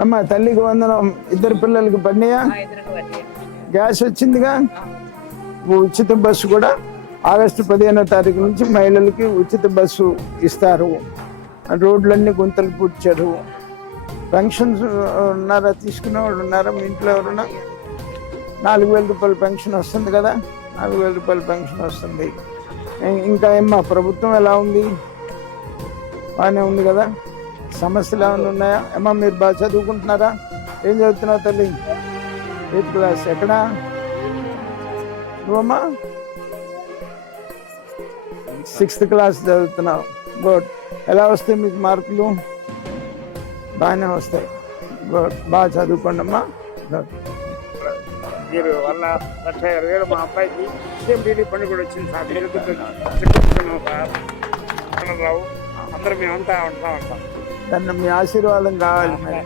అమ్మ తల్లికి వందనం. ఇద్దరు పిల్లలకి పడినాయా? గ్యాస్ వచ్చిందిగా. ఉచిత బస్సు కూడా ఆగస్టు 15వ తారీఖు నుంచి మహిళలకి ఉచిత బస్సు ఇస్తారు. రోడ్లన్నీ గుంతలు పూడ్చారు. పెన్షన్స్ ఉన్నారా? తీసుకునేవాడు ఉన్నారా? మీ ఇంట్లో ఎవరున్నా? 4,000 రూపాయల పెన్షన్ వస్తుంది కదా. 4,000 రూపాయల పెన్షన్ వస్తుంది. ఇంకా ఏమ్మా ప్రభుత్వం ఎలా ఉంది? బాగానే ఉంది కదా. సమస్యలు ఏమైనా ఉన్నాయా? ఏమన్నా మీరు బాగా చదువుకుంటున్నారా? ఏం చదువుతున్నావు తల్లి? 8th class. ఎక్కడా నువ్వమ్మా? 6th క్లాస్ చదువుతున్నావు. గుడ్. ఎలా వస్తాయి మీకు మార్కులు? బాగానే వస్తాయి. గుడ్. బాగా చదువుకోండి అమ్మా. గుడ్. మీరు వల్ల 1,50,000 మా అబ్బాయికి బీడీ పని కూడా వచ్చింది సార్. రావు అందరూ మేమంతా ఉంటాం. దాన్ని మీ ఆశీర్వాదం కావాలి మరి.